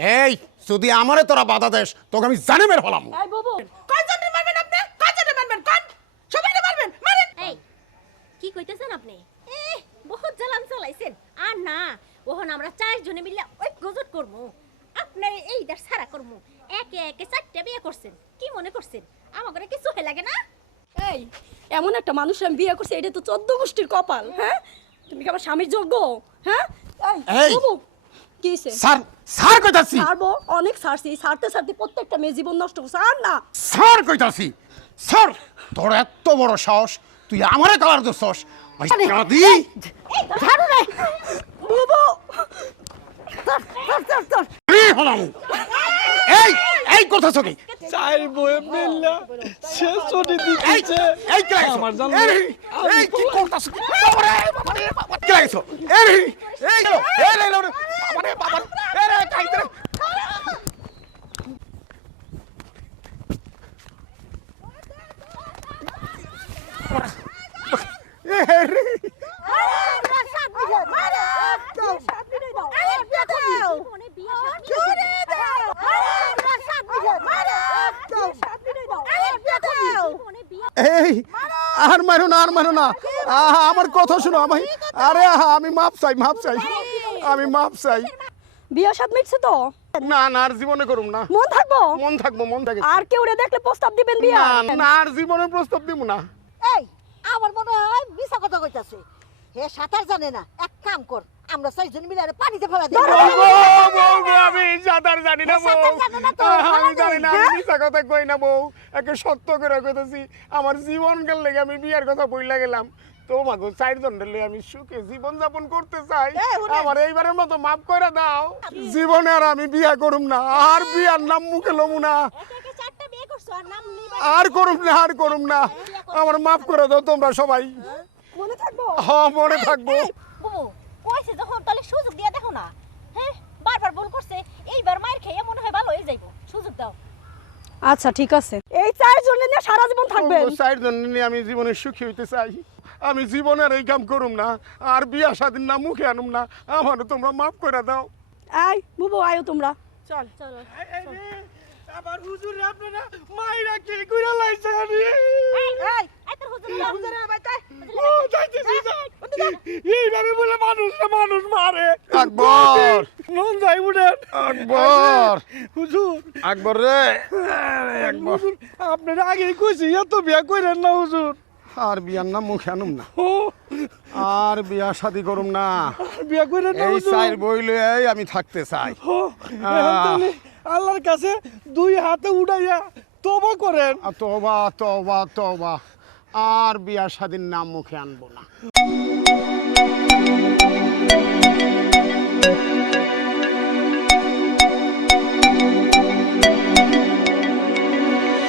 এই যদি আমারে তোরা বাধা দেস তোকে আমি জানে মেরে হলাম। এই বাবু কয়জনে মারবেন আপনি? কয়জনে মারবেন কোন? সবাইকে মারবেন মারেন। এই কি কইতেছেন আপনি? বহুত জ্বালান চালাইছেন। আর না ওহন আমরা চারজনে মিলে ওই গজট করমু। আপনার এইটার সারা করমু। একে একে চারটা বিয়ে করছেন। কি মনে করছেন আমাগরে কিছু হয় লাগে না? এই এমন একটা মানুষ আমি বিয়ে করছি, এটা তো 14 গোষ্ঠীর কপাল। হ্যাঁ তুমি কি আমার স্বামীর যোগ্য? হ্যাঁ এই বাবু কি হইছে? স্যার স্যার কইতাছি, ছাড়বো, অনেক ছাড়ছি, ছাড়তে ছাড়তে প্রত্যেকটা মেয়ে জীবন নষ্ট করছে। আর না স্যার কইতাছি, স্যার তোর এত বড় সাহস তুই আমারে কালার দছস ভাই কাদি ছাড়ো রে বাবু। এই হলাম। এই এই কথা সকি চাই বয়ে মেলা সে চটি দিতেছে এই কি লাগছো আমার জান এই কি করতাছ বাবারে বাবারে বাবা কি লাগছো এই এই এই বাবারে বাবা এরে কাইতে এই আর মারো না আর মারো না আমার কথা শোনো আমি আরে আমি মাপ চাই আমি মাপ চাই বিয়ে সাথ মিটছে তো? না না আর জীবনে করুম না মন থাকবো মন থাকে আর কেউ রে দেখলে প্রস্তাব দিবেন বিয়ে? না না আর জীবনে প্রস্তাব দিব না। এই আমার মনে হয় মিছা কথা কইতাছে। হে সাঁতার জানে না, এক কাম কর আমরা ছয়জন মিলে আরে পানিতে ফেলা দেব। আমি সাঁতার জানি না বউ, আমি জানি না, আমি মিছা কথা কই না বউ, একে সত্য করে কইতাছি আমার জীবন গেল লেগে আমি বিয়ার কথা বইলা গেলাম। তোমাকে চারজন রে আমি সুখে জীবন যাপন করতে চাই, আমার এইবারের মতো মাফ করে দাও। জীবনে আর আমি বিয়া করুম না, আর বিয়ার নাম মুখে লমু না, একে চারটা বিয়ে করছো আর নাম নিবা আর করুম না আমার মাফ করে দাও তোমরা সবাই। মনে থাকবো? হ্যাঁ মনে থাকবো। বুবু কইছে যখন তাহলে সুযোগ দিয়া দেখো না। হ্যাঁ বারবার ভুল করছে, এইবার মায়ের খেয়ে মনে হয় ভালো হয়ে যাইবো। সুযোগ দাও। আচ্ছা ঠিক আছে, এই চারজনে নিয়ে সারা জীবন থাকবেন। চারজন নিয়ে আমি জীবনে সুখী হইতে চাই, আমি জীবনের এই কাম করুম না, আর বিয়া স্বাধীন না মুখে আনুম না, আমারও তোমরা মাফ করে দাও। এই বুবু আয়ো তোমরা। চল চলো। আবার হুজুর আপনারা মাইরা কি কইরা লাইছে আমি এই তোর হুজুরের বাইতে ও যাইতেছি এইভাবে বলে মানুষ মারে। আকবর নন যাই উঠেন আকবর হুজুর আকবর রে আকবর, হুজুর আপনারা আগেই কইছি এত বিয়া কইরেন না হুজুর। আর বিয়ার নাম মুখে আনুম না, ও আর বিয়া শাদি করুম না, বিয়া কইরেন না এই হুজুর। চাই বইলে আমি থাকতে চাই। ও এখন তাহলে আল্লাহর কাছে দুই হাতে উঠাইয়া তওবা করেন। তওবা তওবা তওবা, আর বিয়া স্বাধীন নাম মুখে আনবো না।